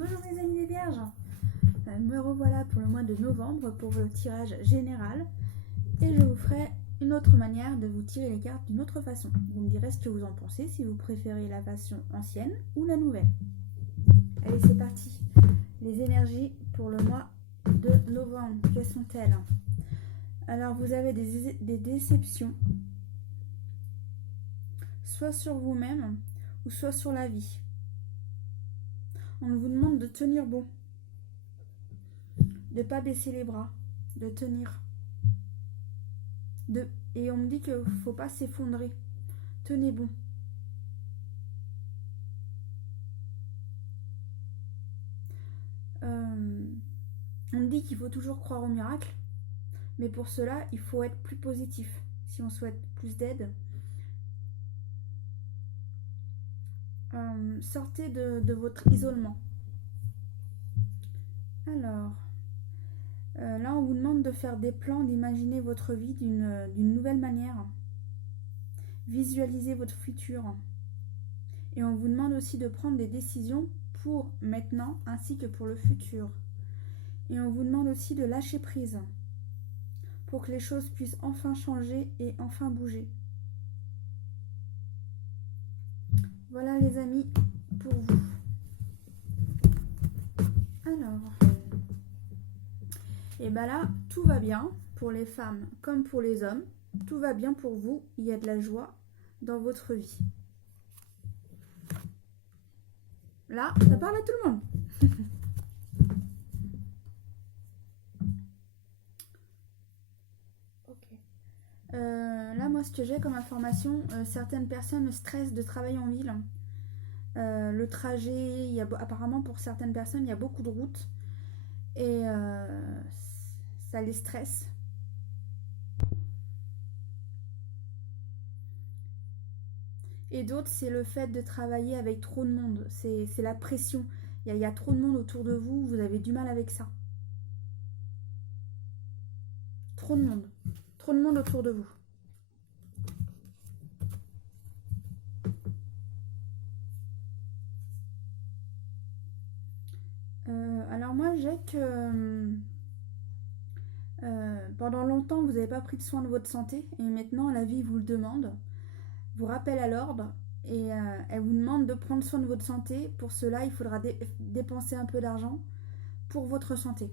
Bonjour mes amis les vierges, me revoilà pour le mois de novembre pour le tirage général et je vous ferai une autre manière de vous tirer les cartes d'une autre façon. Vous me direz ce que vous en pensez, si vous préférez la façon ancienne ou la nouvelle. Allez, c'est parti. Les énergies pour le mois de novembre, quelles sont-elles? Alors vous avez des déceptions, soit sur vous-même ou soit sur la vie. On vous demande de tenir bon, de ne pas baisser les bras, de tenir. Et on me dit qu'il ne faut pas s'effondrer. Tenez bon. On me dit qu'il faut toujours croire au miracle, mais pour cela, il faut être plus positif. Si on souhaite plus d'aide, sortez de votre isolement. Alors, là, on vous demande de faire des plans, d'imaginer votre vie d'une nouvelle manière. Visualisez votre futur. Et on vous demande aussi de prendre des décisions pour maintenant ainsi que pour le futur. Et on vous demande aussi de lâcher prise pour que les choses puissent enfin changer et enfin bouger. Voilà les amis pour vous. Alors, et bien là, tout va bien pour les femmes comme pour les hommes. Tout va bien pour vous, il y a de la joie dans votre vie. Là, ça parle à tout le monde. Là, moi, ce que j'ai comme information, certaines personnes stressent de travailler en ville. Le trajet, apparemment pour certaines personnes, il y a beaucoup de routes et ça les stresse. Et d'autres, c'est le fait de travailler avec trop de monde. C'est la pression. Il y a trop de monde autour de vous, vous avez du mal avec ça. Trop de monde. Trop de monde autour de vous. Alors moi, j'ai que pendant longtemps, vous n'avez pas pris soin de votre santé et maintenant, la vie vous le demande, vous rappelle à l'ordre et elle vous demande de prendre soin de votre santé. Pour cela, il faudra dépenser un peu d'argent pour votre santé.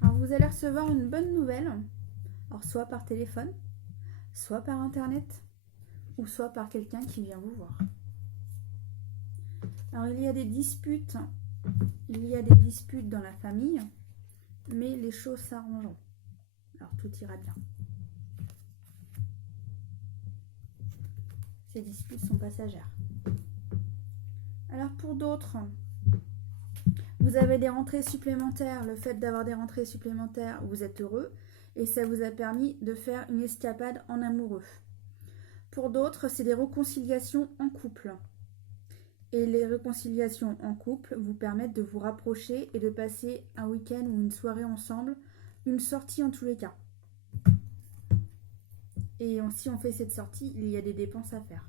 Alors, vous allez recevoir une bonne nouvelle, alors soit par téléphone, soit par internet, ou soit par quelqu'un qui vient vous voir. Alors il y a des disputes dans la famille, mais les choses s'arrangeront. Alors tout ira bien. Ces disputes sont passagères. Alors pour d'autres, vous avez des rentrées supplémentaires. Le fait d'avoir des rentrées supplémentaires, vous êtes heureux et ça vous a permis de faire une escapade en amoureux. Pour d'autres, c'est des réconciliations en couple. Et les réconciliations en couple vous permettent de vous rapprocher et de passer un week-end ou une soirée ensemble, une sortie en tous les cas. Et si on fait cette sortie, il y a des dépenses à faire.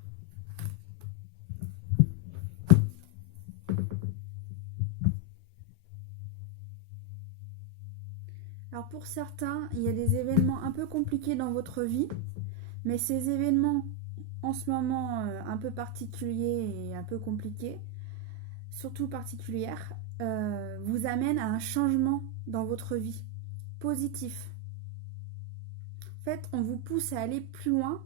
Alors pour certains, il y a des événements un peu compliqués dans votre vie, mais ces événements en ce moment un peu particuliers et un peu compliqués, surtout particulières, vous amènent à un changement dans votre vie, positif. En fait, on vous pousse à aller plus loin,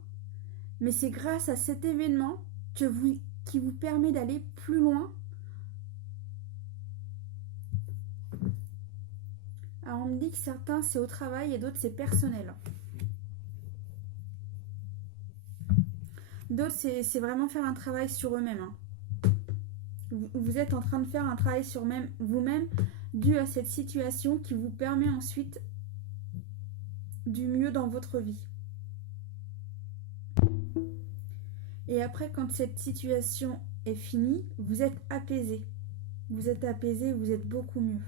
mais c'est grâce à cet événement qui vous permet d'aller plus loin. Alors on me dit que certains c'est au travail et d'autres c'est personnel. D'autres c'est vraiment faire un travail sur eux-mêmes. Vous êtes en train de faire un travail sur vous-même dû à cette situation qui vous permet ensuite du mieux dans votre vie. Et après, quand cette situation est finie, vous êtes apaisé. Vous êtes apaisé, vous êtes beaucoup mieux.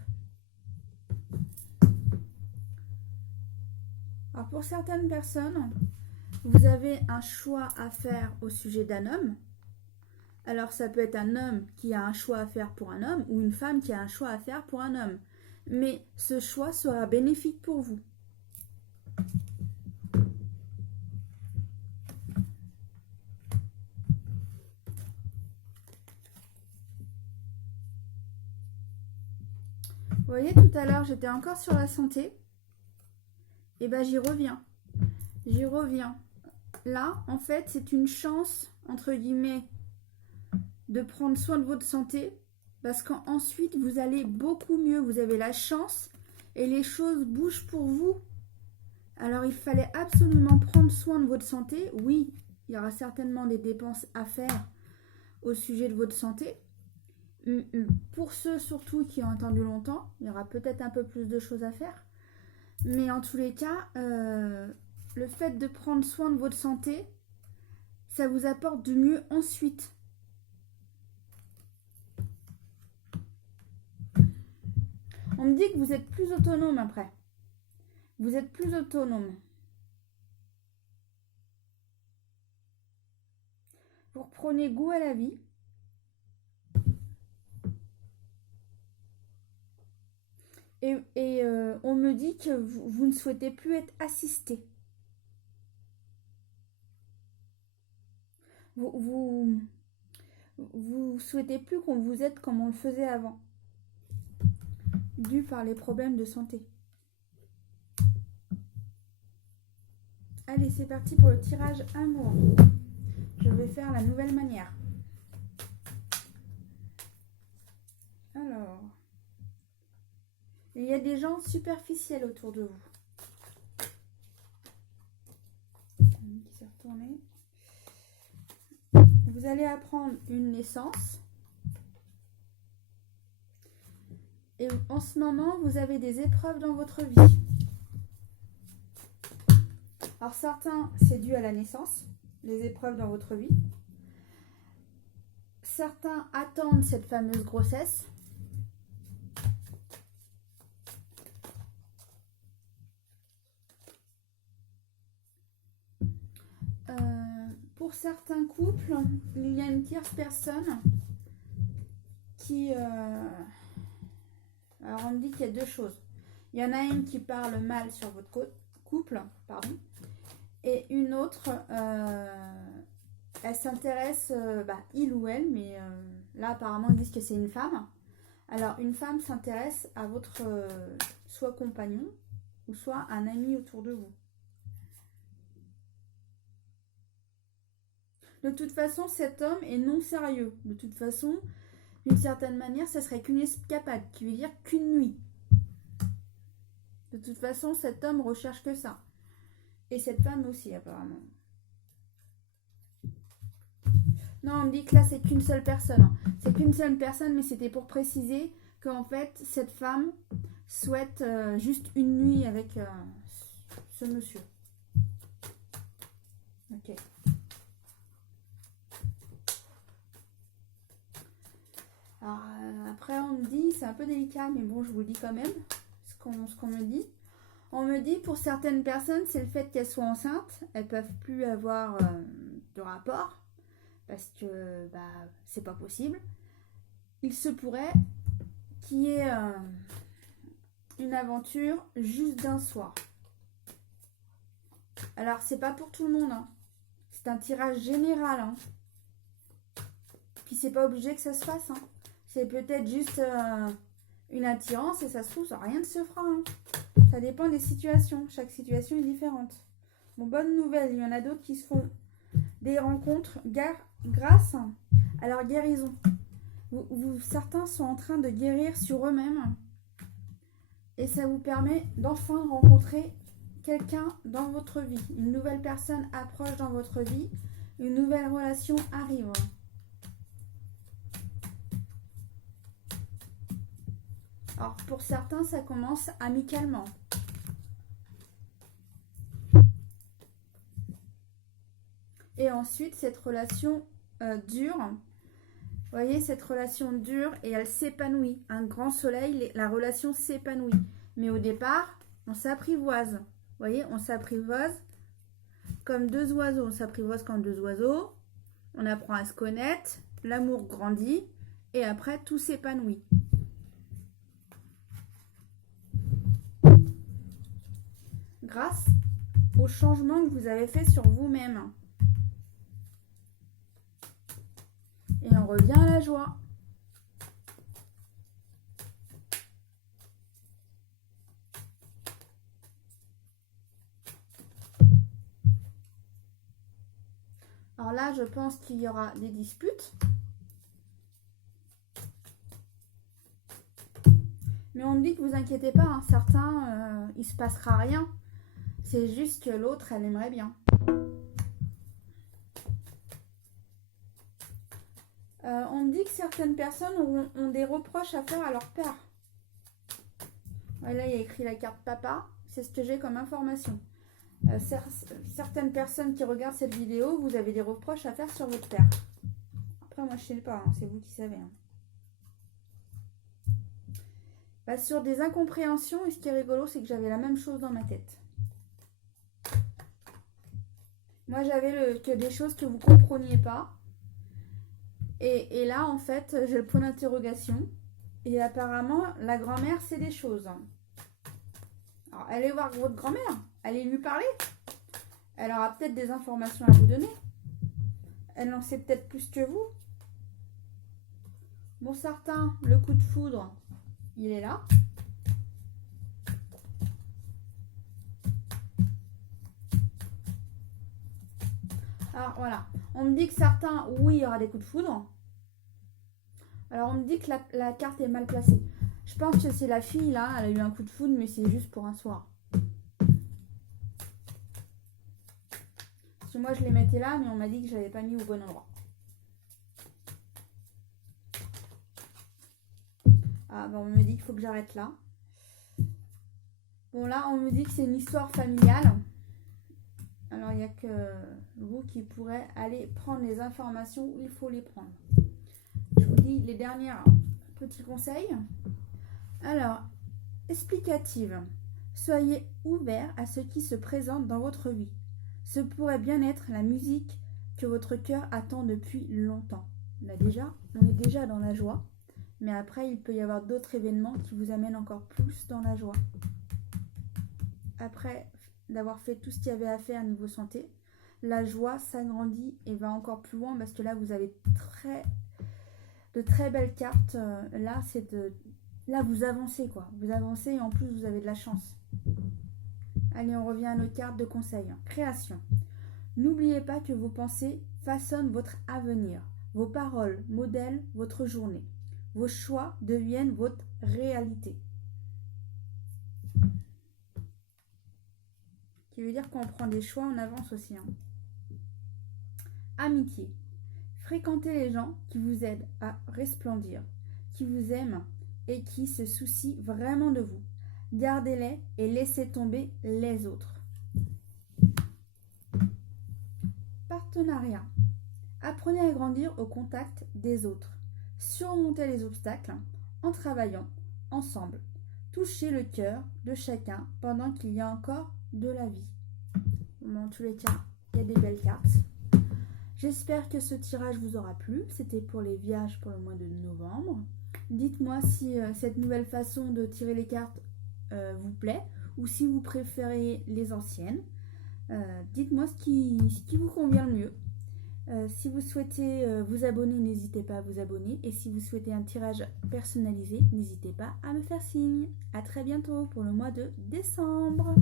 Alors pour certaines personnes, vous avez un choix à faire au sujet d'un homme. Alors ça peut être un homme qui a un choix à faire pour un homme ou une femme qui a un choix à faire pour un homme. Mais ce choix sera bénéfique pour vous. Vous voyez, tout à l'heure, j'étais encore sur la santé. Et bien, j'y reviens. J'y reviens. Là, en fait, c'est une chance, entre guillemets, de prendre soin de votre santé. Parce qu'ensuite, vous allez beaucoup mieux. Vous avez la chance et les choses bougent pour vous. Alors, il fallait absolument prendre soin de votre santé. Oui, il y aura certainement des dépenses à faire au sujet de votre santé. Pour ceux surtout qui ont attendu longtemps, il y aura peut-être un peu plus de choses à faire. Mais en tous les cas, le fait de prendre soin de votre santé, ça vous apporte du mieux ensuite. On me dit que vous êtes plus autonome après. Vous êtes plus autonome. Vous reprenez goût à la vie. Et on me dit que vous ne souhaitez plus être assisté. Vous souhaitez plus qu'on vous aide comme on le faisait avant, dû par les problèmes de santé. Allez, c'est parti pour le tirage amour. Je vais faire la nouvelle manière. Alors, il y a des gens superficiels autour de vous. Qui s'est retourné. Vous allez apprendre une naissance. Et en ce moment, vous avez des épreuves dans votre vie. Alors certains, c'est dû à la naissance, les épreuves dans votre vie. Certains attendent cette fameuse grossesse. Pour certains couples, il y a une tierce personne qui... Alors on me dit qu'il y a deux choses. Il y en a une qui parle mal sur votre couple, pardon, et une autre, elle s'intéresse, il ou elle, mais là apparemment ils disent que c'est une femme. Alors une femme s'intéresse à votre soit compagnon ou soit un ami autour de vous. De toute façon, cet homme est non sérieux. De toute façon, d'une certaine manière, ça serait qu'une escapade, qui veut dire qu'une nuit. De toute façon, cet homme recherche que ça. Et cette femme aussi, apparemment. Non, on me dit que là, c'est qu'une seule personne. C'est qu'une seule personne, mais c'était pour préciser qu'en fait, cette femme souhaite juste une nuit avec ce monsieur. Ok. Alors, après, on me dit, c'est un peu délicat, mais bon, je vous le dis quand même, ce qu'on me dit. On me dit, pour certaines personnes, c'est le fait qu'elles soient enceintes. Elles ne peuvent plus avoir de rapport, parce que c'est pas possible. Il se pourrait qu'il y ait une aventure juste d'un soir. Alors, c'est pas pour tout le monde, hein. C'est un tirage général, hein. Puis, c'est pas obligé que ça se fasse, hein. C'est peut-être juste une attirance et ça se trouve, rien ne se fera. Hein. Ça dépend des situations. Chaque situation est différente. Bon, bonne nouvelle, il y en a d'autres qui se font des rencontres grâce à leur guérison. Certains sont en train de guérir sur eux-mêmes et ça vous permet d'enfin rencontrer quelqu'un dans votre vie. Une nouvelle personne approche dans votre vie, une nouvelle relation arrive. Alors, pour certains, ça commence amicalement. Et ensuite, cette relation dure. Vous voyez, cette relation dure et elle s'épanouit. Un grand soleil, la relation s'épanouit. Mais au départ, on s'apprivoise. Vous voyez, on s'apprivoise comme deux oiseaux. On s'apprivoise comme deux oiseaux. On apprend à se connaître. L'amour grandit. Et après, tout s'épanouit. Grâce au changement que vous avez fait sur vous-même. Et on revient à la joie. Alors là, je pense qu'il y aura des disputes. Mais on me dit que vous inquiétez pas, hein, certains, il se passera rien. C'est juste que l'autre, elle aimerait bien. On me dit que certaines personnes ont des reproches à faire à leur père. Ouais, là, il y a écrit la carte papa. C'est ce que j'ai comme information. Certaines personnes qui regardent cette vidéo, vous avez des reproches à faire sur votre père. Après, moi, je sais pas. Hein, c'est vous qui savez. Hein. Bah, sur des incompréhensions, et ce qui est rigolo, c'est que j'avais la même chose dans ma tête. Moi, j'avais que des choses que vous ne compreniez pas. Et là, en fait, j'ai le point d'interrogation. Et apparemment, la grand-mère sait des choses. Alors, allez voir votre grand-mère. Allez lui parler. Elle aura peut-être des informations à vous donner. Elle en sait peut-être plus que vous. Bon, certains, le coup de foudre, il est là. Alors, voilà. On me dit que certains, oui, il y aura des coups de foudre. Alors, on me dit que la carte est mal placée. Je pense que c'est la fille, là. Elle a eu un coup de foudre, mais c'est juste pour un soir. Parce que moi, je les mettais là, mais on m'a dit que je l'avais pas mis au bon endroit. Ah, bon, on me dit qu'il faut que j'arrête là. Bon, là, on me dit que c'est une histoire familiale. Alors, il n'y a que vous qui pourrez aller prendre les informations où il faut les prendre. Je vous dis les derniers petits conseils. Alors, explicative. Soyez ouvert à ce qui se présente dans votre vie. Ce pourrait bien être la musique que votre cœur attend depuis longtemps. Là déjà, on est déjà dans la joie. Mais après, il peut y avoir d'autres événements qui vous amènent encore plus dans la joie. Après d'avoir fait tout ce qu'il y avait à faire niveau santé, la joie s'agrandit et va encore plus loin parce que là, vous avez de très belles cartes. Là, vous avancez, quoi. Vous avancez et en plus, vous avez de la chance. Allez, on revient à nos cartes de conseil. Création. N'oubliez pas que vos pensées façonnent votre avenir. Vos paroles modèlent votre journée. Vos choix deviennent votre réalité. Qui veut dire qu'on prend des choix en avance aussi. Hein. Amitié. Fréquentez les gens qui vous aident à resplendir, qui vous aiment et qui se soucient vraiment de vous. Gardez-les et laissez tomber les autres. Partenariat. Apprenez à grandir au contact des autres. Surmontez les obstacles en travaillant ensemble. Touchez le cœur de chacun pendant qu'il y a encore de la vie. Dans tous les cas, il y a des belles cartes. J'espère que ce tirage vous aura plu. C'était pour les vierges pour le mois de novembre. Dites-moi si cette nouvelle façon de tirer les cartes vous plaît ou si vous préférez les anciennes. Dites-moi ce qui vous convient le mieux. Si vous souhaitez vous abonner, n'hésitez pas à vous abonner. Et si vous souhaitez un tirage personnalisé, n'hésitez pas à me faire signe. À très bientôt pour le mois de décembre.